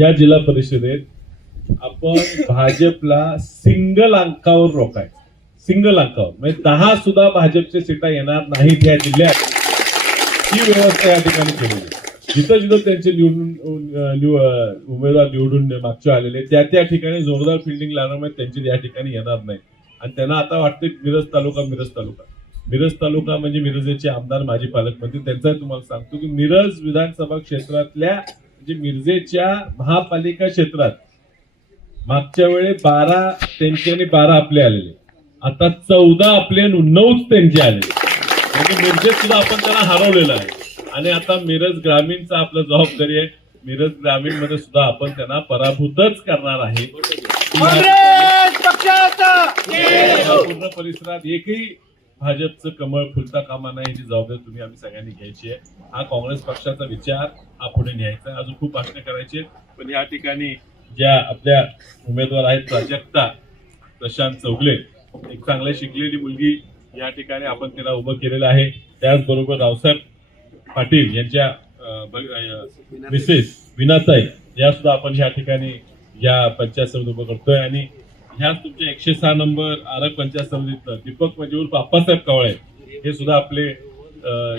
या जिल्हा परिषदेत आपण भाजपला सिंगल अंकावर रोखायचं, सिंगल अंकावर, म्हणजे 10 सुद्धा भाजपच्या सीटा येणार नाहीत या जिल्ह्यात, ही व्यवस्था या ठिकाणी केलेली आहे. जिथं जिथं त्यांचे उमेदवार निवडून मागचे आलेले त्या ठिकाणी जोरदार फिल्डिंग लागल्यामुळे त्यांचे या ठिकाणी येणार नाही. आणि त्यांना आता वाटते मिरज तालुका म्हणजे मिरजेचे आमदार माजी पालकमंत्री, त्यांचा तुम्हाला सांगतो की मिरज विधानसभा क्षेत्रातल्या म्हणजे मिरजेच्या महापालिका क्षेत्रात मागच्या वेळी 12 त्यांचे आणि 12 आपले आलेले, आता 14 आपले 9च त्यांचे आलेले, म्हणजे मिरजेत सुद्धा आपण त्यांना हरवलेलं आहे. आणि आता मिरज ग्रामीणचा आपला जबाबदारी आहे, मिरज ग्रामीण मध्ये सुद्धा आपण त्यांना पराभूतच करणार आहे. पूर्ण परिसरात एकही भाजपचं कमळ फुलता कामा नाही, ही जबाबदारी तुम्ही आम्ही सगळ्यांनी घ्यायची आहे. हा काँग्रेस पक्षाचा विचार हा पुढे न्यायचा आहे. अजून खूप भाषणे करायचे, पण या ठिकाणी ज्या आपल्या उमेदवार आहेत प्राजक्ता प्रशांत चौगले, एक चांगली शिकलेली मुलगी या ठिकाणी आपण तिला उभं केलेलं आहे. त्याचबरोबर रावसाहेब पाटील यांच्या मिसेस विनाताई या सुद्धा आपण या ठिकाणी या पंचायत समिती उभं करतोय. आणि ह्या तुमच्या 106 नंबर आरग पंचायत समितीतलं दीपक मजूर बाप्पासाहेब कवळे हे सुद्धा आपले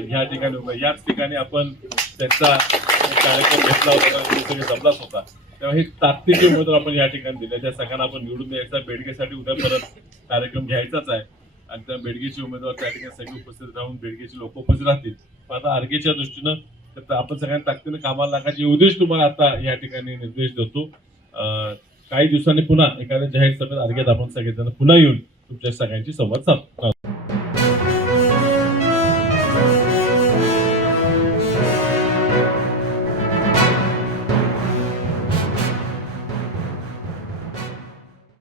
ह्या ठिकाणी उभं. याच ठिकाणी आपण त्यांचा कार्यक्रम घेतला होता, जमलाच होता, तेव्हा हे ताकदीचे उमेदवार आपण या ठिकाणी दिले. त्या सगळ्यांना आपण निवडून द्यायचा. बेडगेसाठी उद्या परत कार्यक्रम घ्यायचाच आहे आणि त्या बेडगेचे उमेदवार त्या ठिकाणी सगळे उपस्थित राहून बेडगेचे लोक उपस्थित राहतील. पण आता आर्गेच्या दृष्टीनं तर आपण सगळ्यांना ताकदीने कामाला लागायचे उद्देश तुम्हाला आता या ठिकाणी निर्देश देतो. काही दिवसांनी पुन्हा एखाद्या जाहीर सभेत आर्गेत आपण सगळेजण पुन्हा येऊन तुमच्या सगळ्यांची संवाद साधतो.